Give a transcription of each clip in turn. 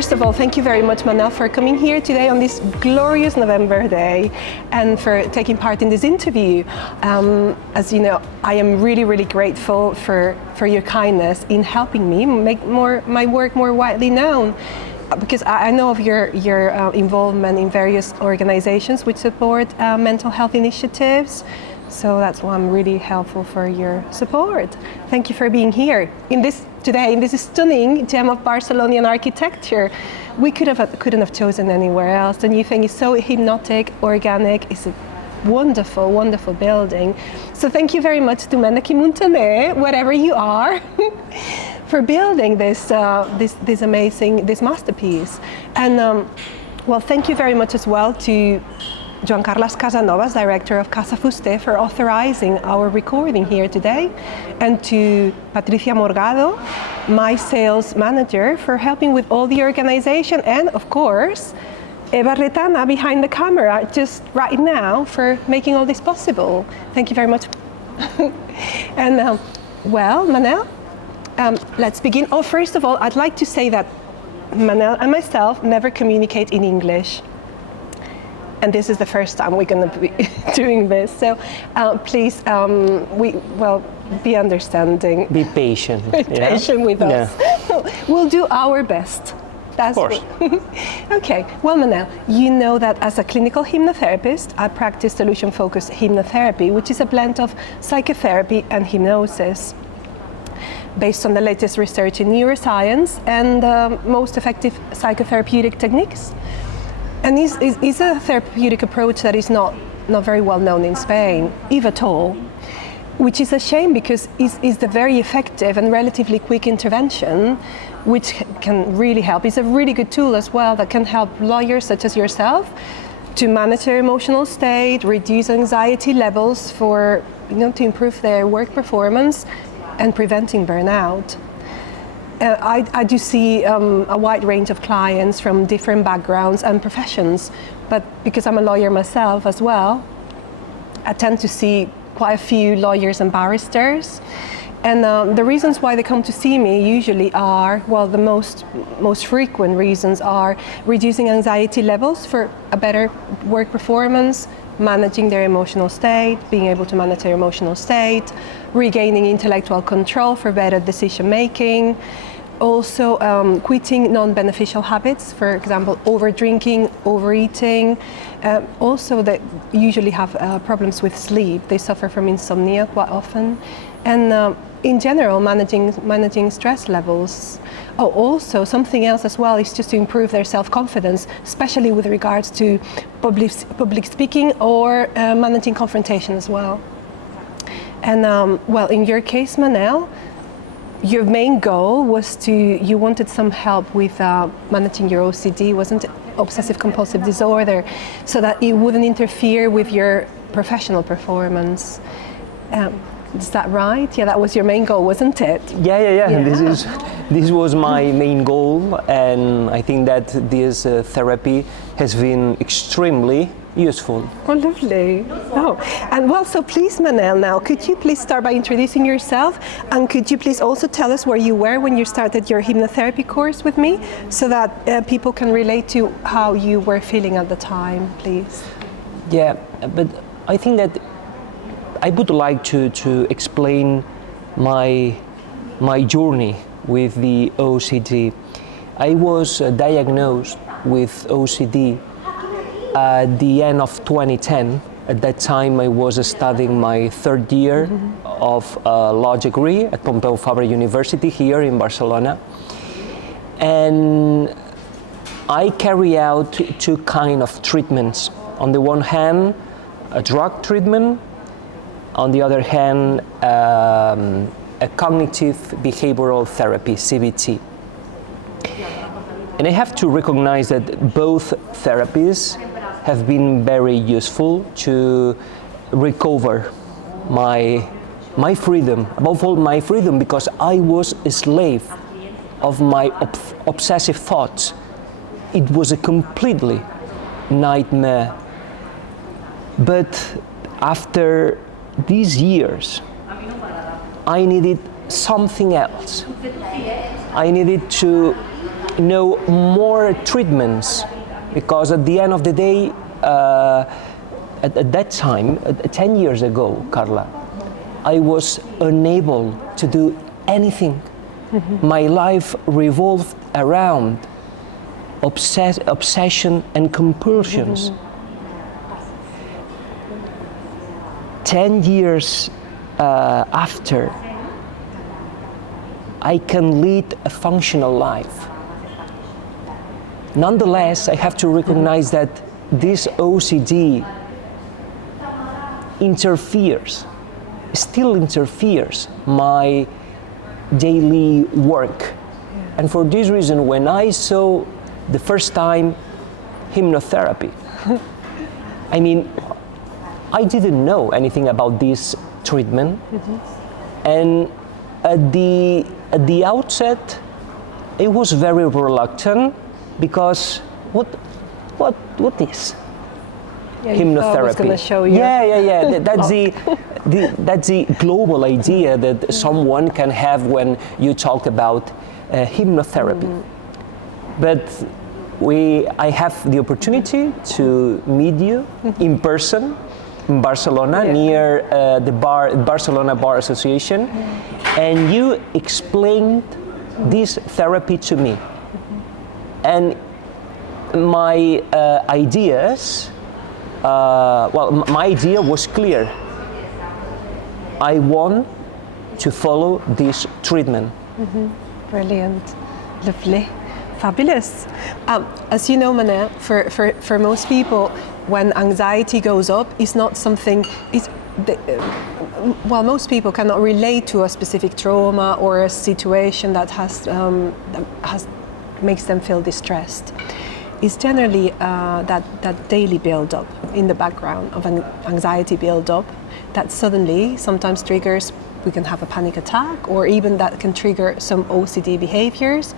first of all, thank you very much, Manel, for coming here today on this glorious November day and for taking part in this interview. As you know, I am really, really grateful for your kindness in helping me make my work more widely known. Because I know of your involvement in various organizations which support mental health initiatives. So that's why I'm really helpful for your support. Thank you for being here today in this stunning gem of Barcelonian architecture. We couldn't have chosen anywhere else. The new thing is so hypnotic, organic. It's a wonderful, wonderful building. So thank you very much to Meneki Muntane, wherever you are, for building this amazing masterpiece. And well, thank you very much as well to Joan Carles Casanovas, director of Casa Fuster, for authorizing our recording here today, and to Patricia Morgado, my sales manager, for helping with all the organization, and of course, Eva Retana behind the camera just right now for making all this possible. Thank you very much. And well, Manel, let's begin. Oh, first of all, I'd like to say that Manel and myself never communicate in English. And this is the first time we're going to be doing this. So please, be understanding. Be patient. Be patient with us. Yeah. We'll do our best. That's of course. Okay. Well, Manel, you know that as a clinical hypnotherapist, I practice solution-focused hypnotherapy, which is a blend of psychotherapy and hypnosis, based on the latest research in neuroscience and most effective psychotherapeutic techniques. And is a therapeutic approach that is not very well known in Spain, if at all, which is a shame because it's the very effective and relatively quick intervention which can really help. It's a really good tool as well that can help lawyers such as yourself to manage their emotional state, reduce anxiety levels to improve their work performance and preventing burnout. I do see a wide range of clients from different backgrounds and professions, but because I'm a lawyer myself as well, I tend to see quite a few lawyers and barristers. And the reasons why they come to see me usually are, well, the most frequent reasons are reducing anxiety levels for a better work performance, managing their emotional state, being able to manage their emotional state, regaining intellectual control for better decision making, also quitting non-beneficial habits, for example, over-drinking, overeating. Also, they usually have problems with sleep. They suffer from insomnia quite often. And in general, managing stress levels. Oh, also, something else as well is just to improve their self-confidence, especially with regards to public speaking or managing confrontation as well. And well, in your case, Manel, your main goal was you wanted some help with managing your OCD, wasn't it? Obsessive compulsive disorder, so that it wouldn't interfere with your professional performance. Is that right? Yeah, that was your main goal, wasn't it? Yeah. This was my main goal, and I think that this therapy has been extremely useful. Oh, lovely. Oh, and well, so please, Manel, now, could you please start by introducing yourself, and could you please also tell us where you were when you started your hypnotherapy course with me, so that people can relate to how you were feeling at the time, please? Yeah, but I think that I would like to explain my journey with the OCD. I was diagnosed with OCD at the end of 2010. At that time, I was studying my third year of law degree at Pompeu Fabra University here in Barcelona. And I carry out two kinds of treatments. On the one hand, a drug treatment. On the other hand, a cognitive behavioral therapy, CBT. And I have to recognize that both therapies have been very useful to recover my freedom, above all my freedom, because I was a slave of my obsessive thoughts. It was a completely nightmare. But after these years, I needed something else. I needed to more treatments, because at the end of the day, at that time, 10 years ago, Carla, I was unable to do anything. My life revolved around obsession and compulsions. 10 years after, I can lead a functional life. Nonetheless, I have to recognize that this OCD still interferes my daily work. And for this reason, when I saw the first time hypnotherapy, I mean, I didn't know anything about this treatment. And at the outset, it was very reluctant, because what is hypnotherapy? I was going to show you. Yeah. That's the global idea that someone can have when you talk about hypnotherapy. But I have the opportunity to meet you in person in Barcelona, near the Barcelona Bar Association, and you explained this therapy to me. And my ideas, my idea was clear. I want to follow this treatment. Brilliant, lovely, fabulous. As you know, Manel, for most people, when anxiety goes up, it's not something. Most people cannot relate to a specific trauma or a situation that makes them feel distressed. It's generally that daily build-up in the background of an anxiety build-up that suddenly sometimes triggers. We can have a panic attack, or even that can trigger some OCD behaviors.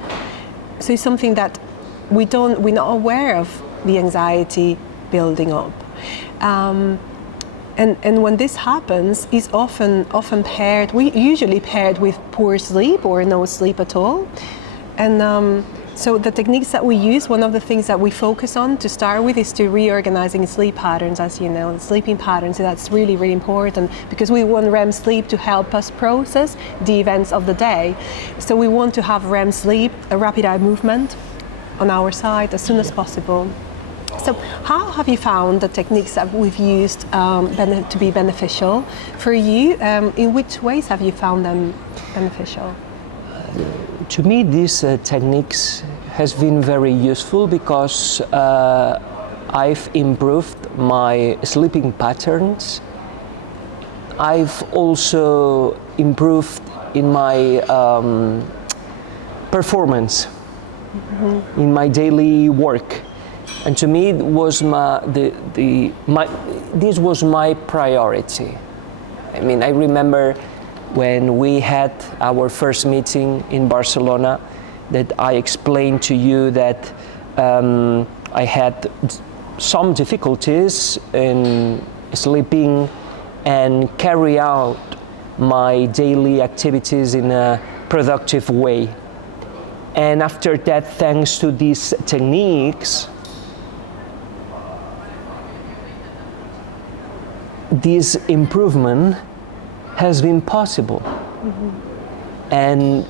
So it's something that we're not aware of, the anxiety building up. And when this happens, it's often usually paired with poor sleep or no sleep at all. And so the techniques that we use, one of the things that we focus on to start with is to reorganizing sleep patterns, as you know, sleeping patterns. So that's really, really important, because we want REM sleep to help us process the events of the day. So we want to have REM sleep, a rapid eye movement, on our side as soon as possible. So how have you found the techniques that we've used to be beneficial for you? In which ways have you found them beneficial? To me, these techniques has been very useful, because I've improved my sleeping patterns. I've also improved in my performance, in my daily work. And to me, it was this was my priority. I mean, I remember when we had our first meeting in Barcelona, that I explained to you that I had some difficulties in sleeping and carry out my daily activities in a productive way. And after that, thanks to these techniques, this improvement has been possible. And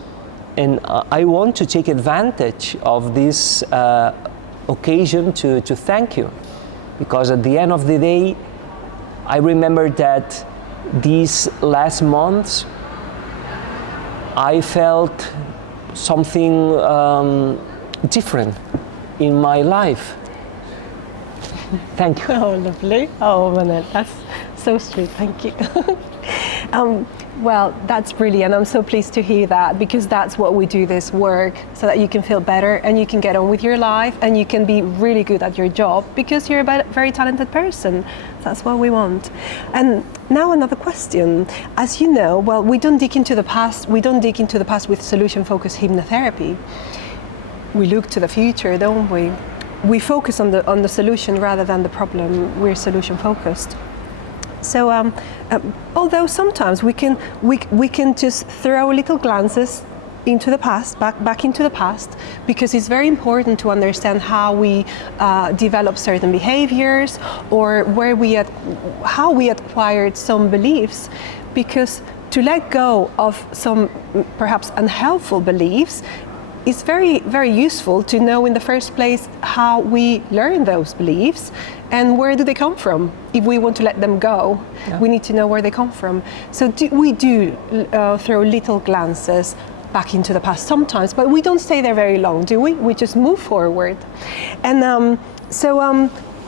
I want to take advantage of this occasion to thank you, because at the end of the day, I remember that these last months I felt something different in my life. Thank you. Oh, lovely. Oh, Manel, that's so sweet. Thank you. Well, that's brilliant. I'm so pleased to hear that, because that's what we do this work, so that you can feel better and you can get on with your life and you can be really good at your job, because you're a very talented person. That's what we want. And now another question. As you know, well, we don't dig into the past. We don't dig into the past with solution-focused hypnotherapy. We look to the future, don't we? We focus on the solution rather than the problem. We're solution-focused. So, although sometimes we can just throw little glances into the past, back into the past, because it's very important to understand how we develop certain behaviors, or how we acquired some beliefs, because to let go of some perhaps unhelpful beliefs, it's very, very useful to know in the first place how we learn those beliefs and where do they come from. If we want to let them go, we need to know where they come from. So we do throw little glances back into the past sometimes, but we don't stay there very long, do we? We just move forward. And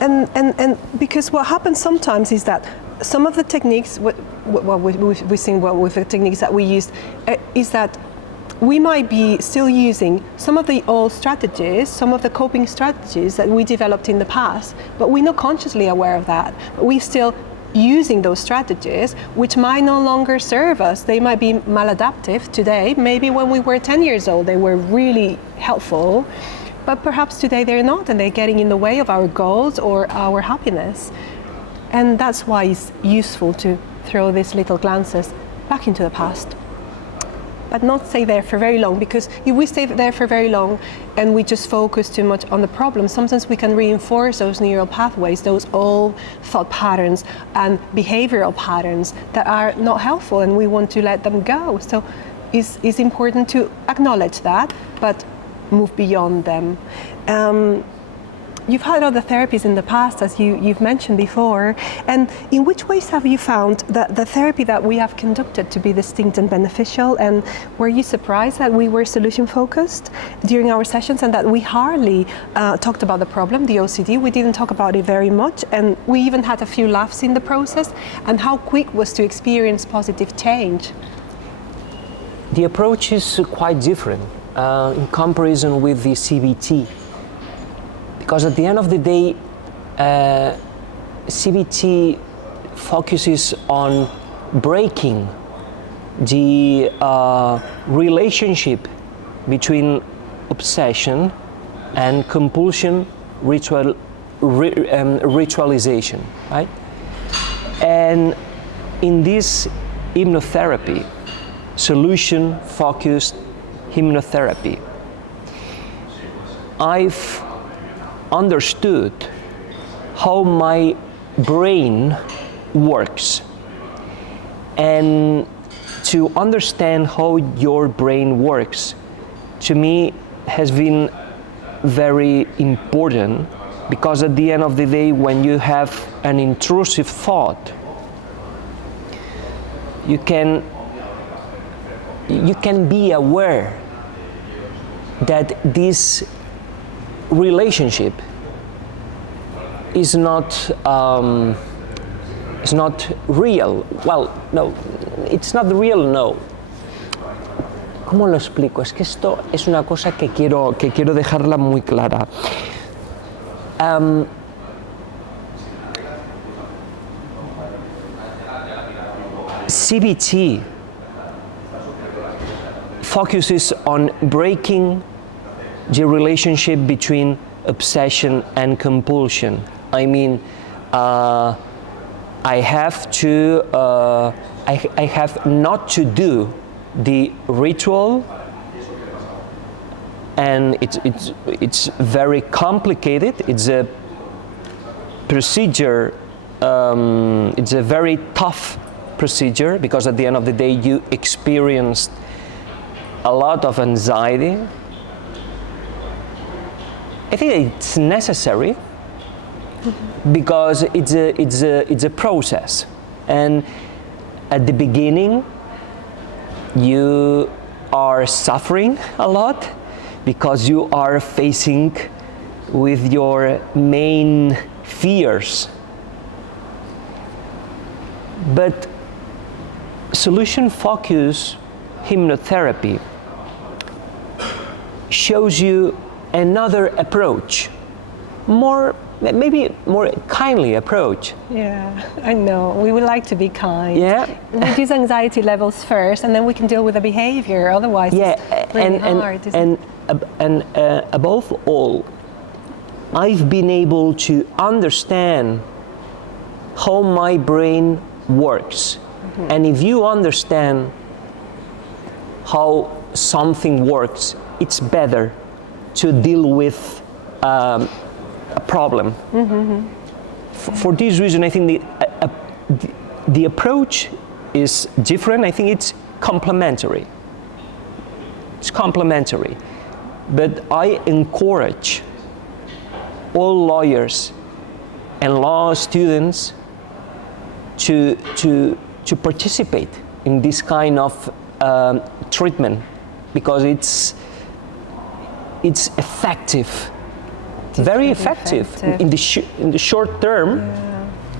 and because what happens sometimes is that some of the techniques, we've seen with the techniques that we used, is that we might be still using some of the old strategies, some of the coping strategies that we developed in the past, but we're not consciously aware of that. But we're still using those strategies, which might no longer serve us. They might be maladaptive today. Maybe when we were 10 years old, they were really helpful, but perhaps today they're not, and they're getting in the way of our goals or our happiness. And that's why it's useful to throw these little glances back into the past, but not stay there for very long, because if we stay there for very long and we just focus too much on the problem, sometimes we can reinforce those neural pathways, those old thought patterns and behavioral patterns that are not helpful, and we want to let them go. So it's important to acknowledge that, but move beyond them. You've had other therapies in the past, as you've mentioned before, and in which ways have you found that the therapy that we have conducted to be distinct and beneficial, and were you surprised that we were solution focused during our sessions and that we hardly talked about the problem, the OCD? We didn't talk about it very much, and we even had a few laughs in the process, and how quick was to experience positive change? The approach is quite different in comparison with the CBT. Because at the end of the day, CBT focuses on breaking the relationship between obsession and compulsion ritualization, right? And in this hypnotherapy, solution-focused hypnotherapy, I've understood how my brain works. And to understand how your brain works, to me, has been very important, because at the end of the day, when you have an intrusive thought, you can be aware that this relationship is not real. Well, no, it's not real, no. ¿Cómo lo explico? Es que esto es una cosa que quiero dejarla muy clara. CBT focuses on breaking the relationship between obsession and compulsion. I mean, I have not to do the ritual, and it's very complicated. It's a procedure. It's a very tough procedure, because at the end of the day you experienced a lot of anxiety. I think it's necessary because it's a process, and at the beginning you are suffering a lot because you are facing with your main fears. But solution-focused hypnotherapy shows you another approach, maybe more kindly approach. Yeah, I know. We would like to be kind. Yeah. Reduce anxiety levels first, and then we can deal with the behavior. Otherwise, it's really hard. And above all, I've been able to understand how my brain works. Mm-hmm. And if you understand how something works, it's better to deal with a problem. For this reason, I think the approach is different. I think it's complementary. It's complementary. But I encourage all lawyers and law students to participate in this kind of treatment, because it's effective, very effective. In the short term. Yeah.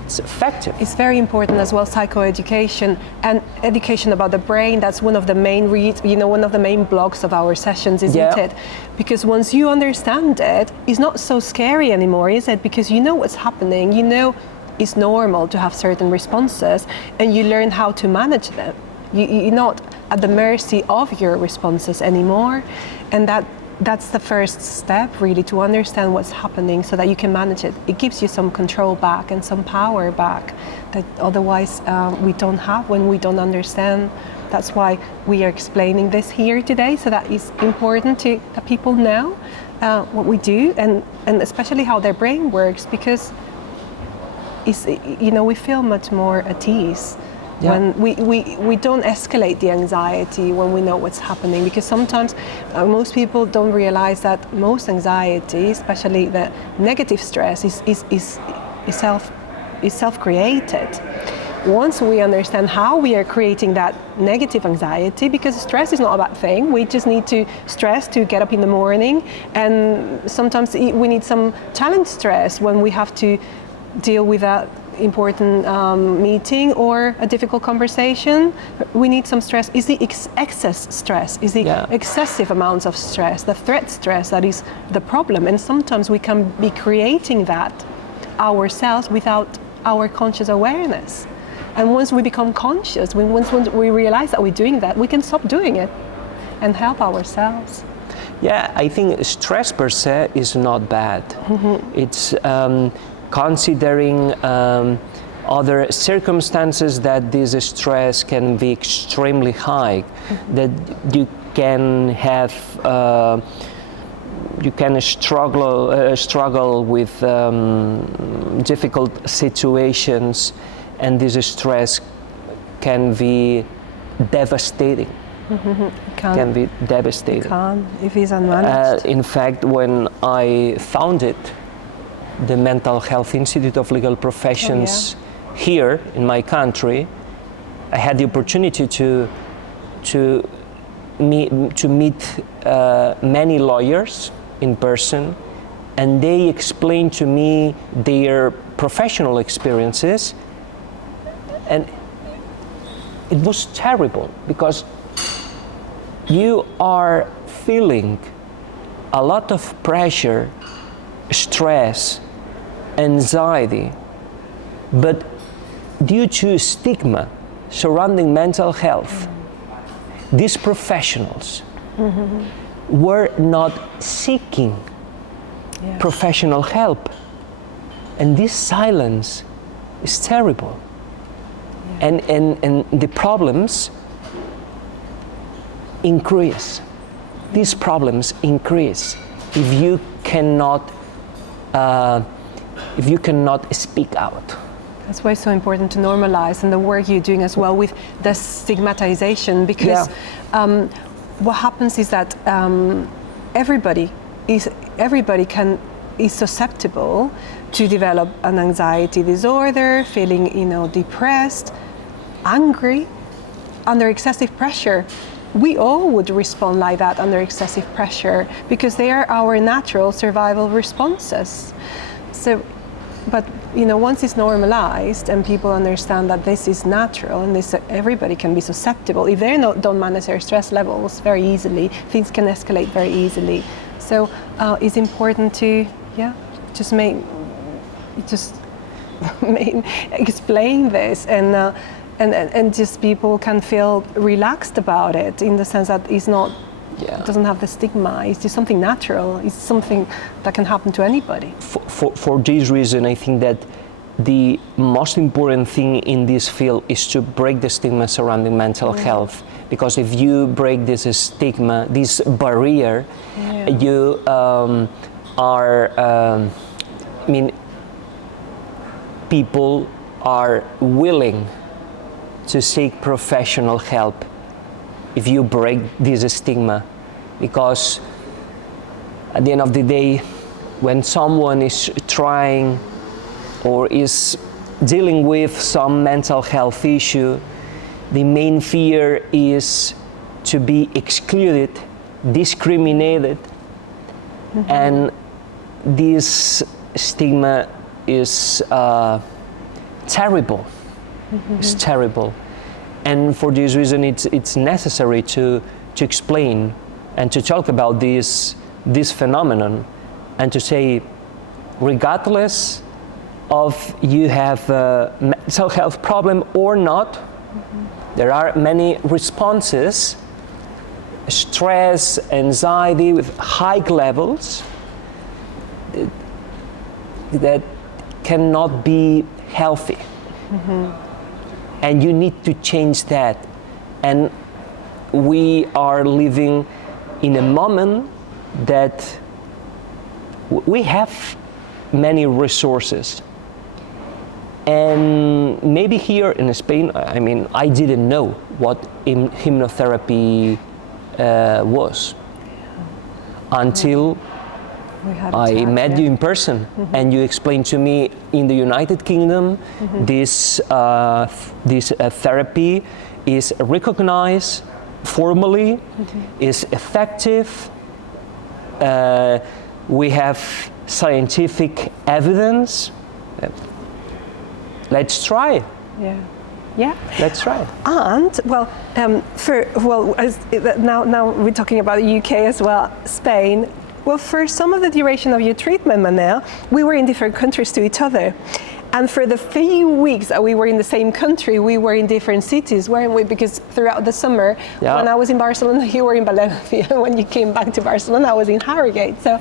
It's effective. It's very important as well, psychoeducation and education about the brain. That's one of the main one of the main blocks of our sessions, isn't it? Because once you understand it, it's not so scary anymore, is it? Because you know what's happening, you know it's normal to have certain responses, and you learn how to manage them. You're not at the mercy of your responses anymore, and that's the first step, really, to understand what's happening so that you can manage it. It gives you some control back and some power back that otherwise we don't have when we don't understand. That's why we are explaining this here today, so that it's important that people know what we do and especially how their brain works, because we feel much more at ease. Yeah. When we don't escalate the anxiety when we know what's happening, because sometimes most people don't realize that most anxiety, especially the negative stress, is self-created. Once we understand how we are creating that negative anxiety, because stress is not a bad thing, we just need to stress to get up in the morning, and sometimes we need some challenge stress when we have to deal with a important meeting or a difficult conversation. We need some stress. Is the excess stress, is the excessive amounts of stress, the threat stress, that is the problem. And sometimes we can be creating that ourselves without our conscious awareness. And once we become conscious, once we realize that we're doing that, we can stop doing it and help ourselves. Yeah, I think stress per se is not bad. It's considering other circumstances that this stress can be extremely high, that you can have, you can struggle with difficult situations, and this stress can be devastating. Can be devastating. If it's unmanaged. In fact, when I founded the Mental Health Institute of Legal Professions here in my country, I had the opportunity to meet many lawyers in person, and they explained to me their professional experiences, and it was terrible, because you are feeling a lot of pressure, stress, anxiety, but due to stigma surrounding mental health, these professionals were not seeking professional help, and this silence is terrible. And the problems increase. These problems increase if you cannot speak out. That's why it's so important to normalize, and the work you're doing as well with the stigmatization, because what happens is that everybody is susceptible to develop an anxiety disorder, feeling depressed, angry, under excessive pressure. We all would respond like that under excessive pressure, because they are our natural survival responses. So, but once it's normalized and people understand that this is natural, and everybody can be susceptible. If they don't manage their stress levels very easily, things can escalate very easily. So it's important to explain this, and just people can feel relaxed about it, in the sense that it's not, it doesn't have the stigma. It's just something natural. It's something that can happen to anybody. For this reason, I think that the most important thing in this field is to break the stigma surrounding mental health, because if you break this stigma, this barrier, you people are willing to seek professional help if you break this stigma, because at the end of the day, when someone is trying or is dealing with some mental health issue, the main fear is to be excluded, discriminated, and this stigma is terrible. It's terrible, and for this reason, it's necessary to explain and to talk about this phenomenon, and to say, regardless of you have a mental health problem or not, there are many responses, stress, anxiety with high levels that cannot be healthy. And you need to change that. And we are living in a moment that we have many resources. And maybe here in Spain, I mean, I didn't know what hypnotherapy was until I met you in person, and you explained to me in the United Kingdom this therapy is recognized formally, is effective. We have scientific evidence. Let's try. Yeah. Let's try. And now we're talking about the UK as well, Spain. Well, for some of the duration of your treatment, Manel, we were in different countries to each other. And for the few weeks that we were in the same country, we were in different cities, weren't we? Because throughout the summer, when I was in Barcelona, you were in Valencia. When you came back to Barcelona, I was in Harrogate. So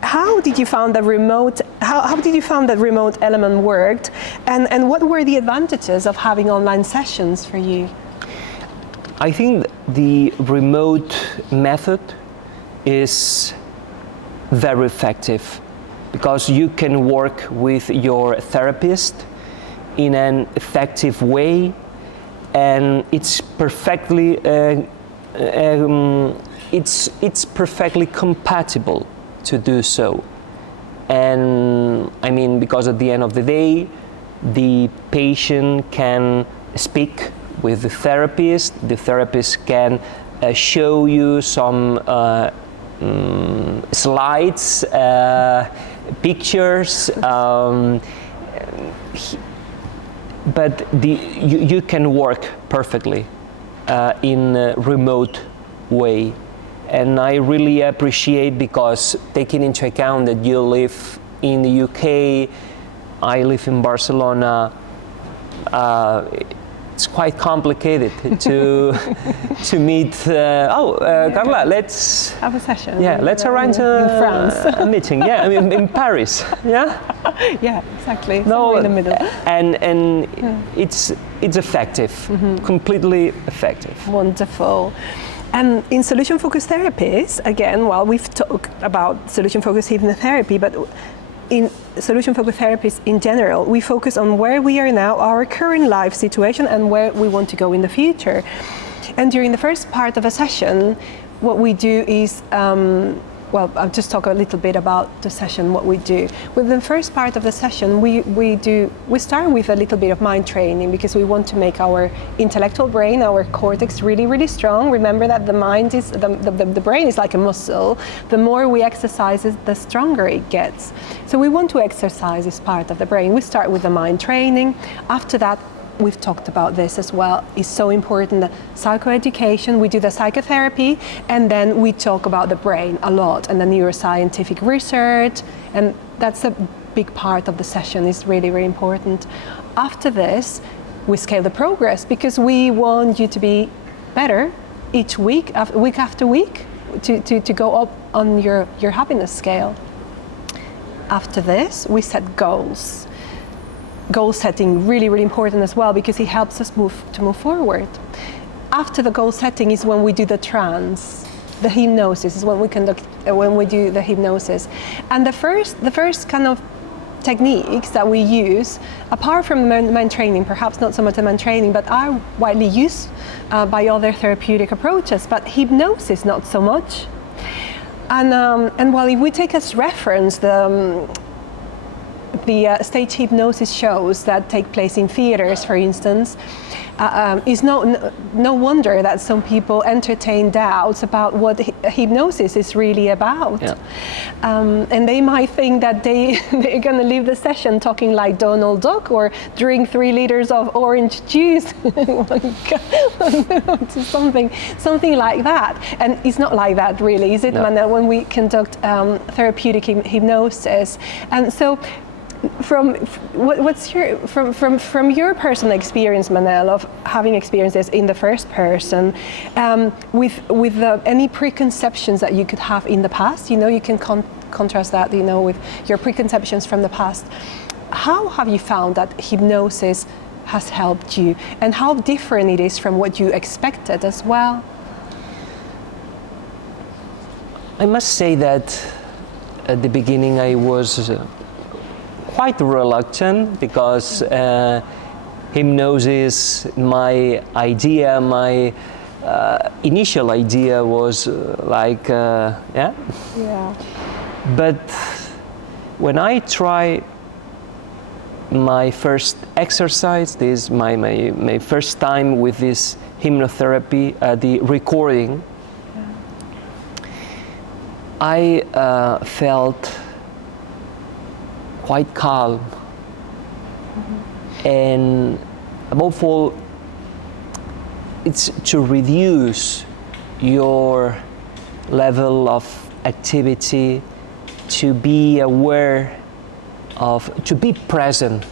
how did you find the remote, how did you find that remote element worked? And what were the advantages of having online sessions for you? I think the remote method is very effective, because you can work with your therapist in an effective way, and it's perfectly it's perfectly compatible to do so. And I mean, because at the end of the day, the patient can speak with the therapist can show you some slides, pictures, but you can work perfectly in a remote way. And I really appreciate, because taking into account that you live in the UK, I live in Barcelona, it's quite complicated to meet. Carla, let's have a session. Yeah, let's arrange a meeting. Yeah, I mean in Paris. Yeah. Yeah, exactly. No, in the middle. And it's effective, completely effective. Wonderful. And in solution-focused therapies, again, we've talked about solution-focused hypnotherapy, but in solution-focused therapies in general, we focus on where we are now, our current life situation, and where we want to go in the future. And during the first part of a session, what we do is, I'll just talk a little bit about the session, what we do. With the first part of the session, we start with a little bit of mind training, because we want to make our intellectual brain, our cortex, really, really strong. Remember that the mind is, the brain is like a muscle. The more we exercise it, the stronger it gets. So we want to exercise this part of the brain. We start with the mind training. After that, we've talked about this as well, is so important. The psychoeducation, we do the psychotherapy, and then we talk about the brain a lot, and the neuroscientific research, and that's a big part of the session, is really, really important. After this, we scale the progress, because we want you to be better each week, week after week, to go up on your happiness scale. After this, we set goals. Goal setting, really, really important as well, because it helps us move forward. after the goal setting is when we do the trance. The hypnosis is when we do the hypnosis. And the first kind of techniques that we use, apart from mind training, perhaps not so much the mind training, but are widely used by other therapeutic approaches, but hypnosis not so much. And while if we take as reference the stage hypnosis shows that take place in theaters, for instance, it's no wonder that some people entertain doubts about what hypnosis is really about. Yeah. And they might think that they're going to leave the session talking like Donald Duck or drink 3 liters of orange juice. something like that. And it's not like that really, is it, no. Manel, when we conduct therapeutic hypnosis? And so, from your personal experience, Manel, of having experienced this in the first person, with any preconceptions that you could have in the past, you can contrast that, with your preconceptions from the past. How have you found that hypnosis has helped you, and how different it is from what you expected as well? I must say that at the beginning I was quite reluctant, because hypnosis, my initial idea was yeah. But when I try my first exercise, this my first time with this hypnotherapy, the recording, I felt quite calm, and above all, it's to reduce your level of activity, to be aware of, to be present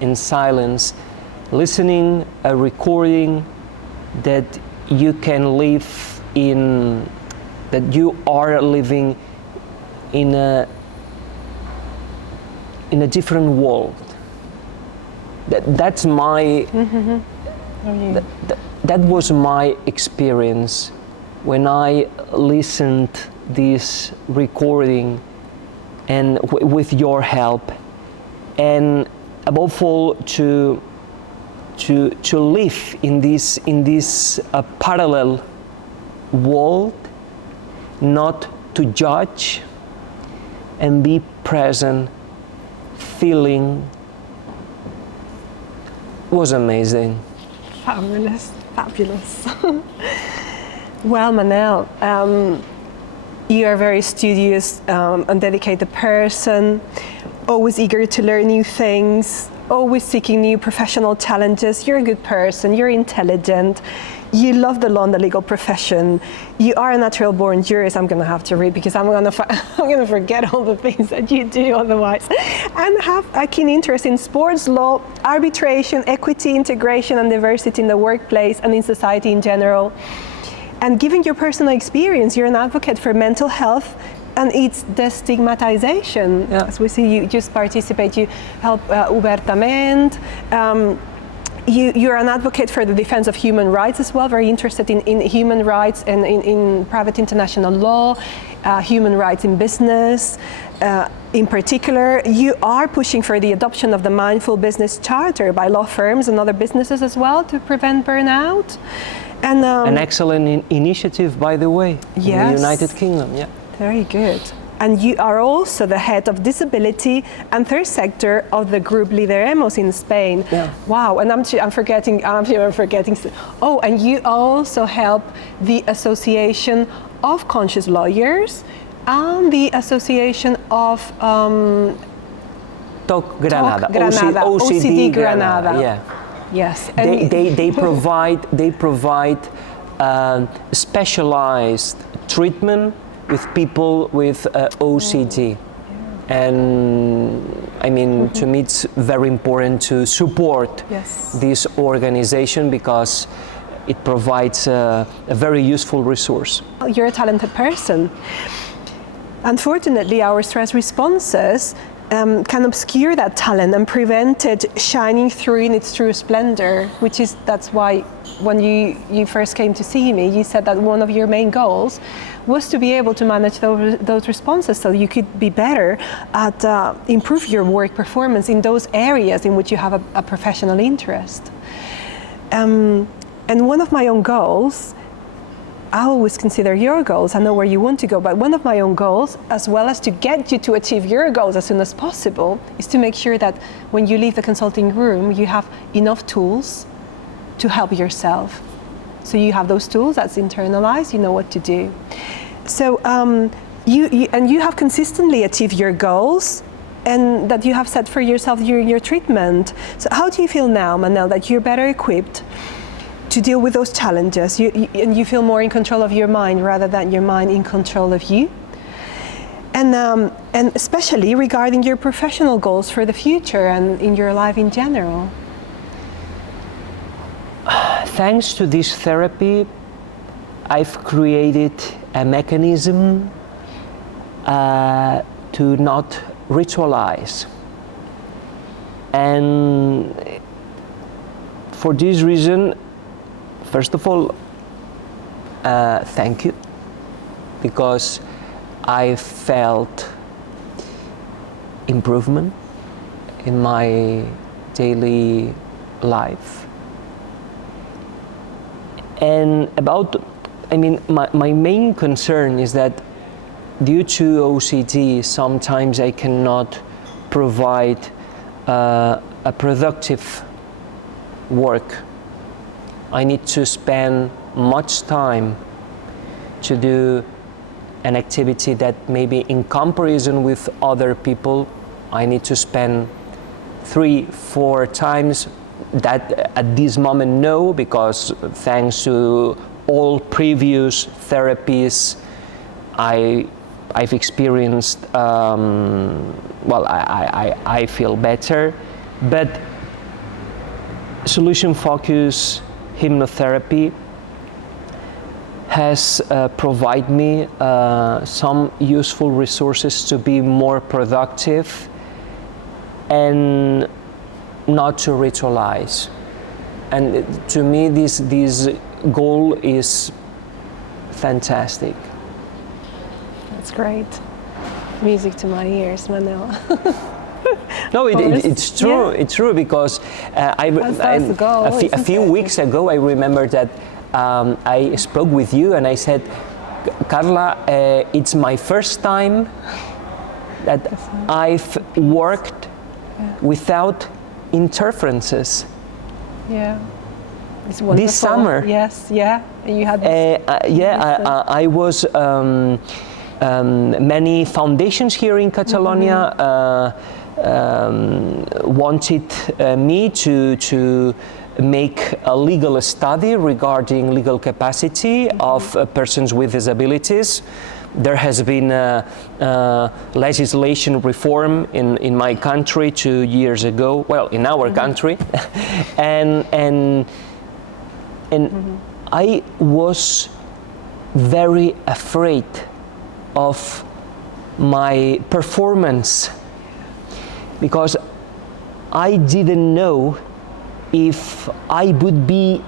in silence, listening a recording that you can live in, that you are living in a different world. That's my that was my experience when I listened this recording, and with your help, and above all to live in this parallel world, not to judge, and be present, feeling. Was amazing. Fabulous. Well, Manel, you are a very studious and dedicated person, always eager to learn new things, always seeking new professional challenges. You're a good person, you're intelligent, you love the law and the legal profession, you are a natural born jurist. I'm going to have to read, because I'm going to forget all the things that you do otherwise, and have a keen interest in sports law, arbitration, equity, integration and diversity in the workplace and in society in general. And given your personal experience, you're an advocate for mental health and its destigmatization. Yeah. As we see, you just participate, you help Ubertament. You're an advocate for the defense of human rights as well, very interested in human rights and in private international law, human rights in business. In particular, you are pushing for the adoption of the Mindful Business Charter by law firms and other businesses as well to prevent burnout. And an excellent initiative, by the way, yes, in the United Kingdom. Yeah. Very good. And you are also the head of disability and third sector of the group Lideremos in Spain. Yeah. Wow, and I'm forgetting. Oh, and you also help the Association of Conscious Lawyers and the Association of TOC Granada, OCD Granada. Yeah. Yes. They provide specialized treatment with people with OCD. And I mean, to me it's very important to support this organization, because it provides a very useful resource. You're a talented person. Unfortunately, our stress responses can obscure that talent and prevent it shining through in its true splendor, that's why when you first came to see me, you said that one of your main goals was to be able to manage those responses so you could be better at improve your work performance in those areas in which you have a professional interest. And one of my own goals, I always consider your goals, I know where you want to go, but one of my own goals, as well as to get you to achieve your goals as soon as possible, is to make sure that when you leave the consulting room, you have enough tools to help yourself. So you have those tools, that's internalized, you know what to do. So you have consistently achieved your goals and that you have set for yourself during your treatment. So how do you feel now, Manel, that you're better equipped to deal with those challenges, and you feel more in control of your mind rather than your mind in control of you? And especially regarding your professional goals for the future and in your life in general. Thanks to this therapy, I've created a mechanism to not ritualize. And for this reason, first of all, thank you, because I felt improvement in my daily life. And my main concern is that due to OCD, sometimes I cannot provide a productive work. I need to spend much time to do an activity that maybe in comparison with other people, I need to spend 3-4 times that at this moment no, because thanks to all previous therapies I've experienced, I feel better. But solution focus hypnotherapy has provided me some useful resources to be more productive and not to ritualize. And to me, this goal is fantastic. That's great. Music to my ears, Manel. No, it's true. Yeah. It's true because a few weeks ago, I remember that I spoke with you and I said, Carla, it's my first time that I've worked without interferences. Yeah. It's wonderful. This summer. Yes, yeah. You had this. I was many foundations here in Catalonia wanted me to make a legal study regarding legal capacity of persons with disabilities. There has been legislation reform in my country 2 years ago. Well, in our country, and I was very afraid of my performance because I didn't know if I would be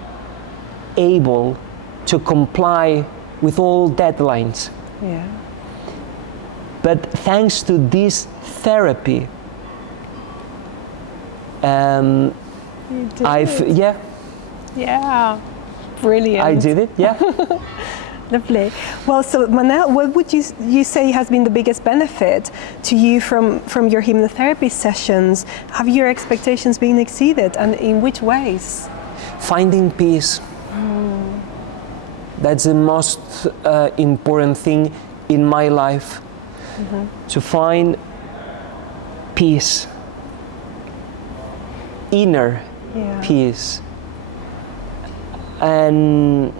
able to comply with all deadlines. Yeah. But thanks to this therapy, Yeah, brilliant. I did it, yeah. Lovely. Well, so Manel, what would you say has been the biggest benefit to you from your hypnotherapy sessions? Have your expectations been exceeded, and in which ways? Finding peace. That's the most important thing in my life, to find peace, inner peace. And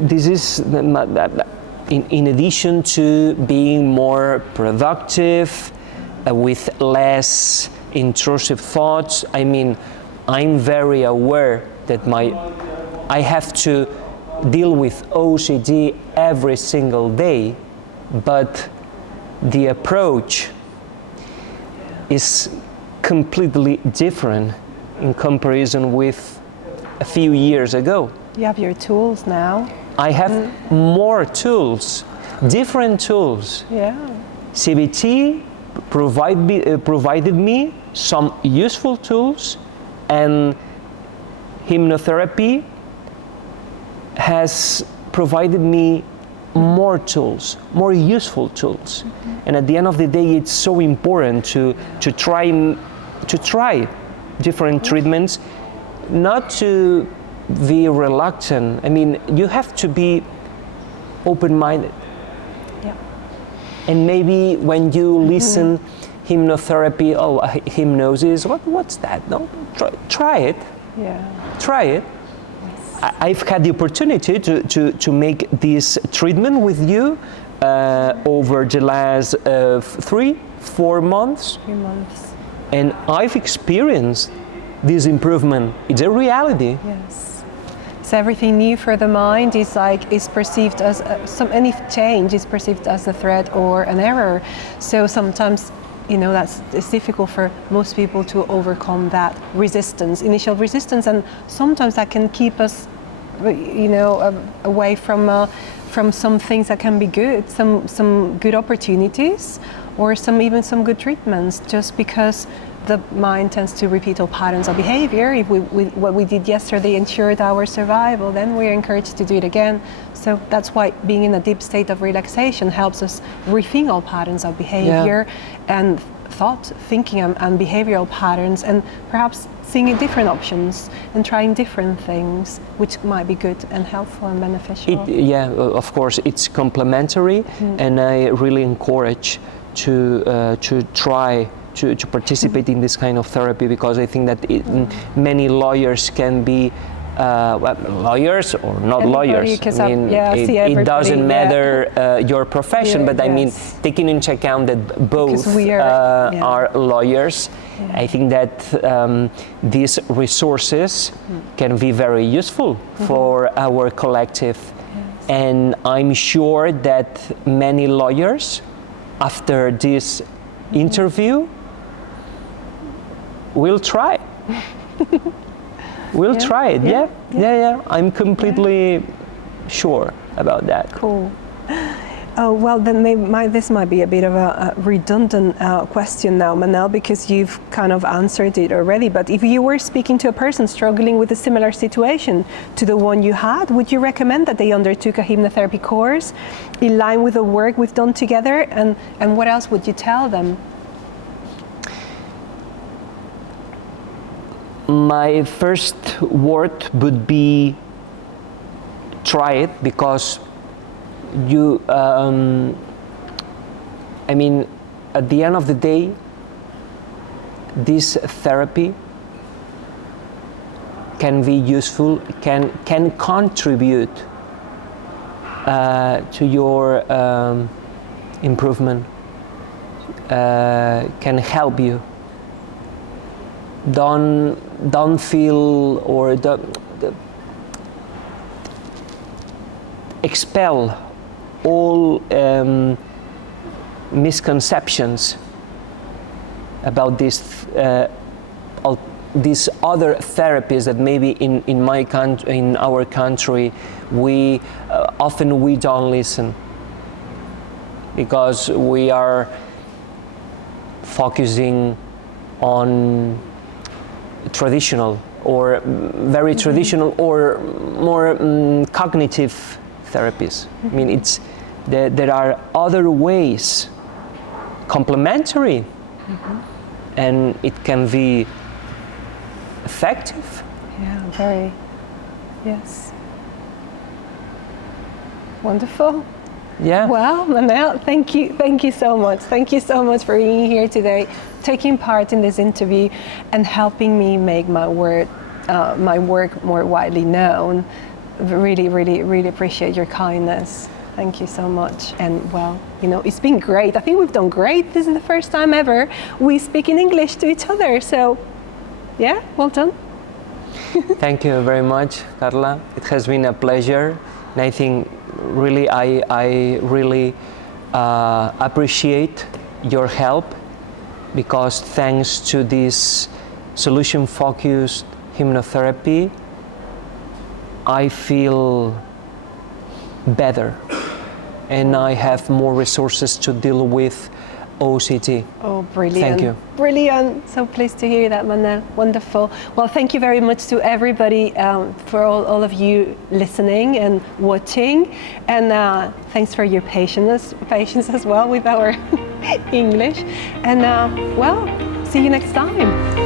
this is in addition to being more productive, with less intrusive thoughts. I mean, I'm very aware that I have to deal with OCD every single day, but the approach is completely different in comparison with a few years ago. You have your tools now. I have more tools, different tools. Yeah. CBT provided me some useful tools, and hypnotherapy has provided me more tools, more useful tools. And at the end of the day, it's so important to try different treatments, not to be reluctant. I mean, you have to be open-minded. Yeah. And maybe when you listen hypnotherapy, hypnosis, what's that? No, try it. Yeah. Try it. I've had the opportunity to make this treatment with you over the last 3-4 months. 3 months. And I've experienced this improvement. It's a reality. Yes. So everything new for the mind is perceived as any change is perceived as a threat or an error. So sometimes, it's difficult for most people to overcome that initial resistance, and sometimes that can keep us, away from some things that can be good, some good opportunities, or even some good treatments, just because the mind tends to repeat all patterns of behavior. If what we did yesterday ensured our survival, then we're encouraged to do it again. So that's why being in a deep state of relaxation helps us rethink all patterns of behavior and thinking and behavioral patterns, and perhaps seeing different options and trying different things, which might be good and helpful and beneficial. Of course, it's complementary, and I really encourage to try to participate in this kind of therapy, because I think that many lawyers can be lawyers or not Everybody, lawyers. I mean, it doesn't matter your profession, but I mean, taking into account that both are lawyers, I think that these resources can be very useful for our collective. And I'm sure that many lawyers, after this interview, will try. We'll try it. Yeah. I'm completely sure about that. Cool. Oh, well, then this might be a bit of a redundant question now, Manel, because you've kind of answered it already. But if you were speaking to a person struggling with a similar situation to the one you had, would you recommend that they undertook a hypnotherapy course in line with the work we've done together? And what else would you tell them? My first word would be try it, because you, at the end of the day, this therapy can be useful, can contribute to your improvement, can help you. Don't feel or expel all misconceptions about these other therapies that maybe in our country we often don't listen, because we are focusing on traditional or very traditional or more cognitive therapies. I mean, there are other ways, complementary, and it can be effective. Yeah, very. Yes. Wonderful. Yeah. Well, Manel, thank you so much. Thank you so much for being here today, taking part in this interview, and helping me make my work more widely known. Really, really, really appreciate your kindness. Thank you so much. And well, it's been great. I think we've done great. This is the first time ever we speak in English to each other. So, yeah, well done. Thank you very much, Carla. It has been a pleasure, and I think really I really appreciate your help because thanks to this solution-focused hypnotherapy, I feel better and I have more resources to deal with OCD. Oh, brilliant. Thank you. Brilliant. So pleased to hear that, Manel. Wonderful. Well, thank you very much to everybody, for all of you listening and watching. And thanks for your patience as well with our English. And well, see you next time.